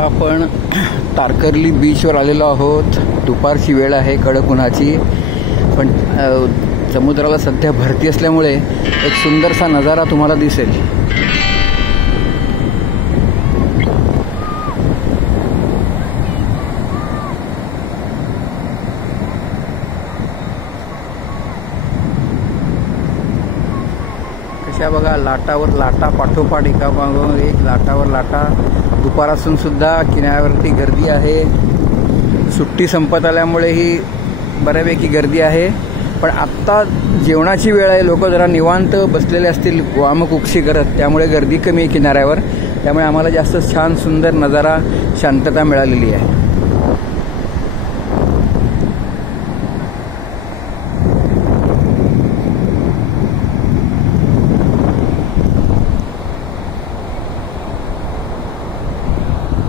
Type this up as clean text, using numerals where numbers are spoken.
आता आपण तारकर्ली बीचवर आलेलो आहोत। दुपारची वेळ आहे, कडक उन्हाची, पण समुद्राला सध्या भरती असल्यामुळे एक सुंदरसा नजारा तुम्हाला दिसेल। कशा बघा, लाटावर लाटा पाठोपाठ एकामागून एक, लाटावर लाटा। दुपार असून सुद्धा किनाऱ्यावरती गर्दी आहे। सुट्टी संपत आल्यामुळे ही बऱ्यापैकी गर्दी आहे, पण आत्ता जेवणाची वेळ आहे, लोक जरा निवांत बसलेले असतील वामकुक्षी करत, त्यामुळे गर्दी कमी आहे किनाऱ्यावर। त्यामुळे आम्हाला जास्त छान सुंदर नजारा, शांतता मिळालेली आहे।